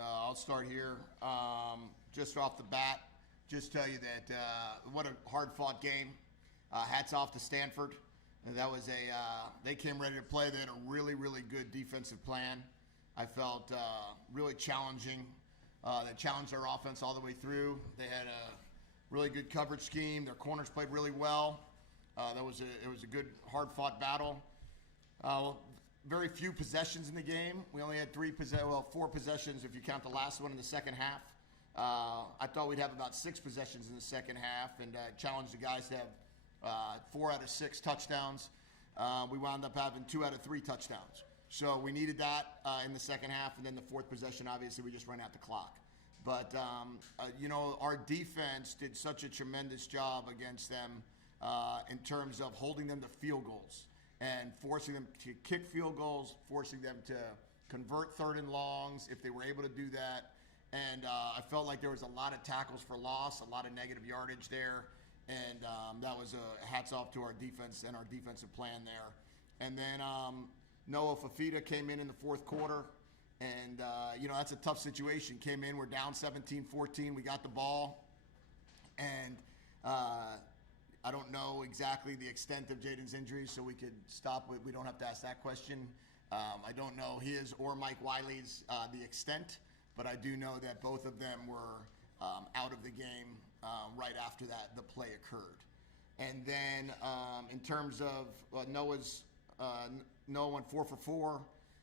I'll start here. Just off the bat, just tell you that what a hard-fought game. Hats off to Stanford. That was they came ready to play. They had a really, really good defensive plan. I felt really challenging. They challenged their offense all the way through. They had a really good coverage scheme. Their corners played really well. It was a good, hard-fought battle. Very few possessions in the game. We only had 4 possessions if you count the last one in the second half. I thought we'd have about 6 possessions in the second half, and challenged the guys to have 4 out of 6 touchdowns. We wound up having 2 out of 3 touchdowns. So we needed that in the second half, and then the 4th possession, obviously, we just ran out the clock. But, our defense did such a tremendous job against them in terms of holding them to field goals and forcing them to kick field goals, forcing them to convert 3rd and longs if they were able to do that. And I felt like there was a lot of tackles for loss, a lot of negative yardage there. And that was a hats off to our defense and our defensive plan there. And then Noah Fafita came in the 4th quarter. And, that's a tough situation. Came in, we're down 17-14. We got the ball. And I don't know exactly the extent of Jaden's injuries, so we could stop. We don't have to ask that question. I don't know his or Mike Wiley's the extent, but I do know that both of them were out of the game right after the play occurred. And then in terms of Noah went 4 for 4.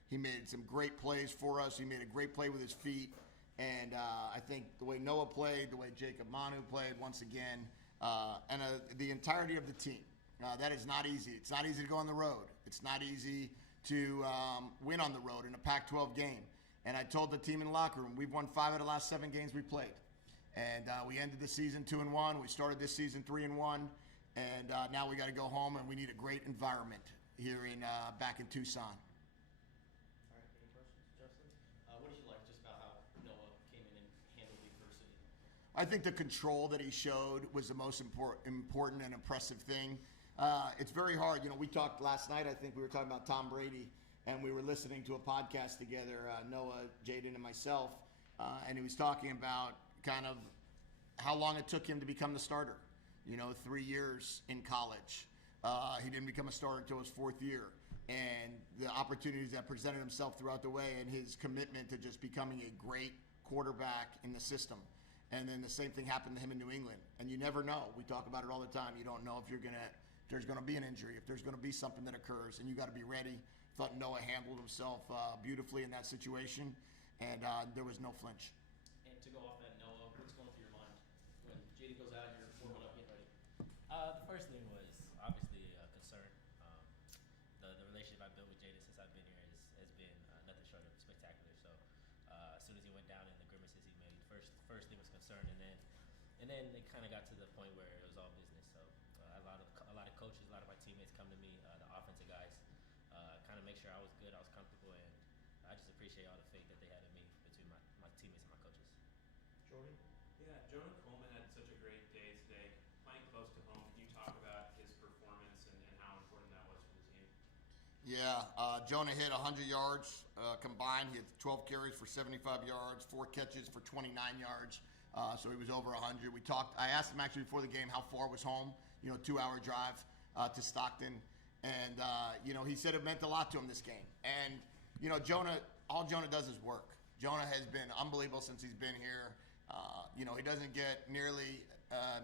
He made some great plays for us. He made a great play with his feet. And I think the way Noah played, the way Jacob Manu played once again, and the entirety of the team. That is not easy. It's not easy to go on the road. It's not easy to win on the road in a Pac-12 game. And I told the team in the locker room, we've won 5 of the last 7 games we played. And we ended the season 2-1. We started this season 3-1. And now we got to go home, and we need a great environment here back in Tucson. All right, any questions, Justin? What did you like just about how Noah came in and handled the adversity? I think the control that he showed was the most important and impressive thing. It's very hard. We talked last night, I think we were talking about Tom Brady, and we were listening to a podcast together, Noah, Jaden, and myself, and he was talking about kind of how long it took him to become the starter. 3 years in college. He didn't become a starter until his 4th year. And the opportunities that presented himself throughout the way and his commitment to just becoming a great quarterback in the system. And then the same thing happened to him in New England. And you never know. We talk about it all the time. You don't know if there's going to be an injury, if there's going to be something that occurs, and you got to be ready. Thought Noah handled himself beautifully in that situation, and there was no flinch. And to go off that, Noah, what's going through your mind when JD goes out and you're warming up, getting ready? The first thing was obviously a concern. The relationship I've built with Jaden since I've been here has been nothing short of spectacular. So as soon as he went down and the grimaces he made, first thing was concern, and then it kind of got to the point where it was all business. So a lot of coaches, a lot of my teammates come to me, the offensive guys, kind of make sure I was good, I was comfortable, and I just appreciate all the faith that they had in me between my teammates and my coaches. Jordan? Yeah, Jonah Coleman had such a great day today. Playing close to home, can you talk about his performance and how important that was for the team? Yeah, Jonah hit 100 yards combined. He had 12 carries for 75 yards, 4 catches for 29 yards. So he was over 100. I asked him actually before the game how far was home, 2-hour drive to Stockton. And, he said it meant a lot to him this game. And, all Jonah does is work. Jonah has been unbelievable since he's been here. He doesn't get nearly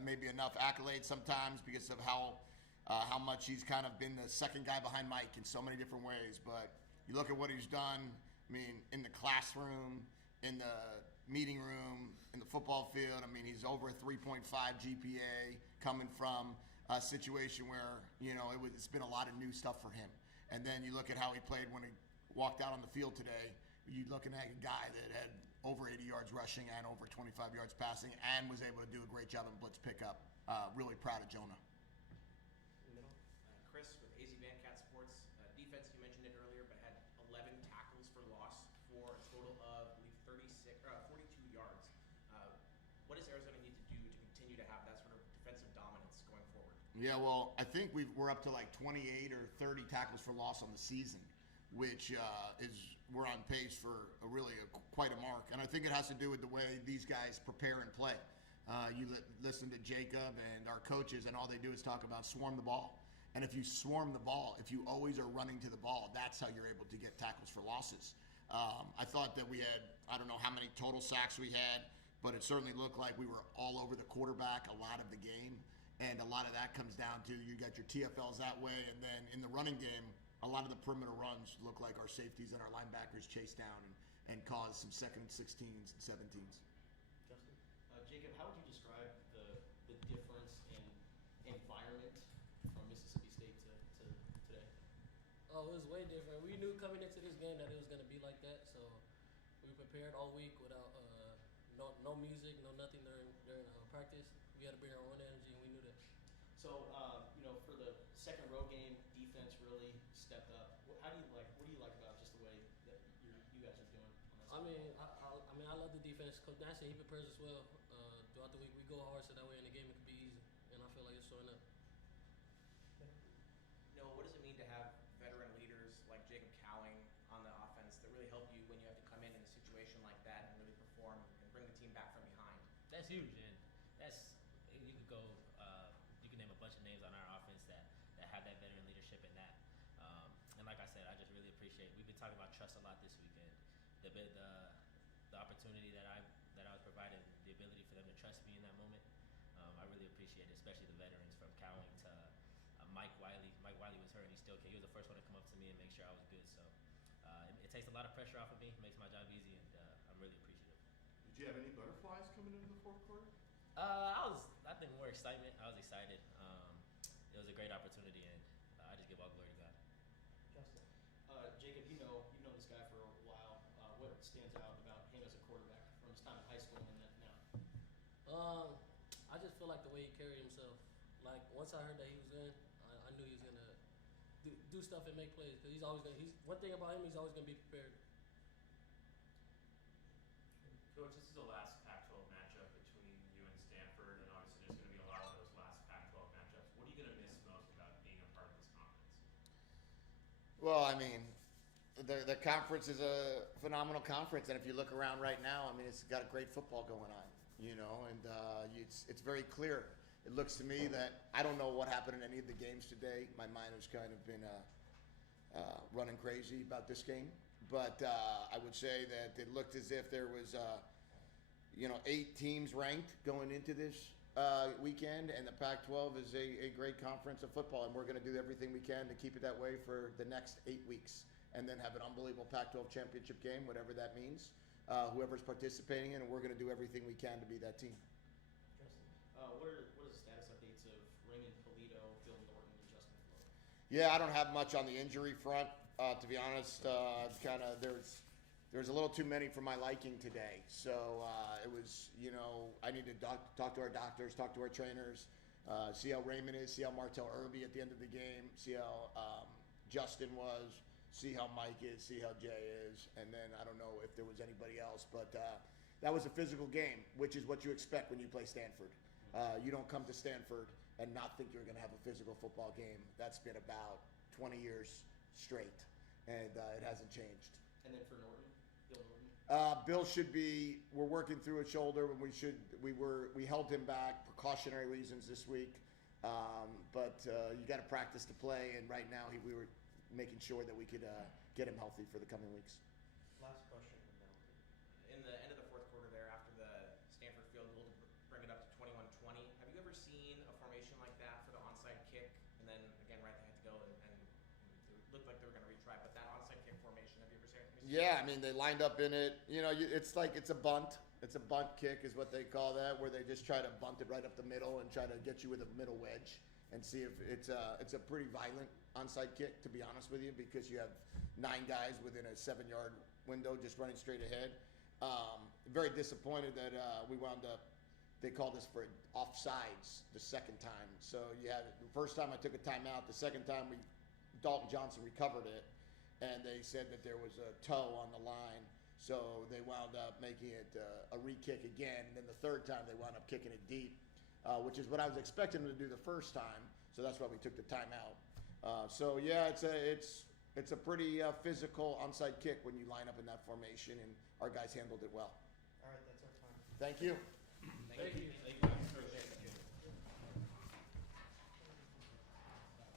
maybe enough accolades sometimes because of how much he's kind of been the second guy behind Mike in so many different ways. But you look at what he's done, in the classroom, in the meeting room, in the football field. He's over a 3.5 GPA coming from a situation where, it's been a lot of new stuff for him. And then you look at how he played when he walked out on the field today. You're looking at a guy that had over 80 yards rushing and over 25 yards passing and was able to do a great job in blitz pickup. Really proud of Jonah. In the middle. Chris with AZ Wildcats Sports. Defense, you mentioned it earlier, but had 11 tackles for loss for a total of, I believe, 42 yards. What does Arizona need to do to continue to have that sort of defensive dominance going forward? Yeah, well, I think we're up to like 28 or 30 tackles for loss on the season, which we're on pace for quite a mark. And I think it has to do with the way these guys prepare and play. You listen to Jacob and our coaches, and all they do is talk about swarm the ball. And if you swarm the ball, if you always are running to the ball, that's how you're able to get tackles for losses. I thought that we had, I don't know how many total sacks we had, but it certainly looked like we were all over the quarterback a lot of the game. And a lot of that comes down to you got your TFLs that way, and then in the running game, a lot of the perimeter runs look like our safeties and our linebackers chase down and cause some 2nd and 16s and 17s. Justin? Jacob, how would you describe the difference in environment from Mississippi State to today? Oh, it was way different. We knew coming into this game that it was going to be like that, so we prepared all week without no music, no nothing during practice. We had to bring our own energy, and we knew that. So, for the second road game, defense really stepped up. What do you like about just the way that you guys are doing on that side? I love the defense. Coach Nash, he prepares us well. Throughout the week, we go hard so that way in the game it could be easy, and I feel like it's showing up. Noah, what does it mean to have veteran leaders like Jacob Cowing on the offense that really help you when you have to come in a situation like that and really perform and bring the team back from behind? That's huge, and you could go. You can name a bunch of names on our offense that have that veteran leadership and that. And like I said, I just really appreciate. We've been talking about trust a lot this weekend. The opportunity that I was provided, the ability for them to trust me in that moment. I really appreciate it, especially the veterans from Cowing to Mike Wiley. Mike Wiley was hurt and he still came. He was the first one to come up to me and make sure I was good. So it takes a lot of pressure off of me, makes my job easy, and I'm really appreciative. Did you have any butterflies coming into the fourth quarter? I think more excitement. I was excited. It was a great opportunity, and I just give all glory to God. Justin? Jacob, you've known this guy for a while. What stands out about him as a quarterback from his time in high school and then now? I just feel like the way he carried himself. Like once I heard that he was in, I knew he was gonna do stuff and make plays because he's always gonna. He's one thing about him. He's always gonna be prepared. Coach, this is the last Pac-12 matchup between you and Stanford, and obviously there's going to be a lot of those last Pac-12 matchups. What are you going to miss most about being a part of this conference? Well, I mean, the conference is a phenomenal conference, and if you look around right now, I mean, it's got a great football going on, and it's very clear. It looks to me that I don't know what happened in any of the games today. My mind has kind of been running crazy about this game. But I would say that it looked as if there was, 8 teams ranked going into this weekend, and the Pac-12 is a great conference of football, and we're going to do everything we can to keep it that way for the next 8 weeks, and then have an unbelievable Pac-12 championship game, whatever that means. Whoever's participating in, and we're going to do everything we can to be that team. Justin? What are the status updates of Raymond Polito, Bill Norton, and Justin Flo? Yeah, I don't have much on the injury front. To be honest, there's a little too many for my liking today. So it was, I need to talk to our doctors, talk to our trainers, see how Raymond is, see how Martell Irby at the end of the game, see how Justin was, see how Mike is, see how Jay is, and then I don't know if there was anybody else. But that was a physical game, which is what you expect when you play Stanford. You don't come to Stanford and not think you're going to have a physical football game. That's been about 20 years straight, and it hasn't changed. And then for Norton, Bill Norton? Bill should be. We're working through a shoulder, and we held him back precautionary reasons this week. But you got to practice to play, and right now we were making sure that we could get him healthy for the coming weeks. Last question from Mel. In the end of the fourth quarter there, after the Stanford field goal to bring it up to 21-20, have you ever seen a formation like that for the onside kick? And then again, right, they had to go and it looked like they were going to retry, but that onside kick formation, have you ever seen it? Yeah, I mean, they lined up in it. It's like it's a bunt. It's a bunt kick is what they call that, where they just try to bunt it right up the middle and try to get you with a middle wedge and see if it's a pretty violent onside kick, to be honest with you, because you have 9 guys within a 7-yard window just running straight ahead. Very disappointed that they called us for offsides the second time. So the first time I took a timeout, the second time Dalton Johnson recovered it, and they said that there was a toe on the line. So they wound up making it a re-kick again. And then the third time they wound up kicking it deep, which is what I was expecting them to do the first time. So that's why we took the timeout. So yeah, it's it's a pretty physical onside kick when you line up in that formation, and our guys handled it well. All right, that's our time. Thank you.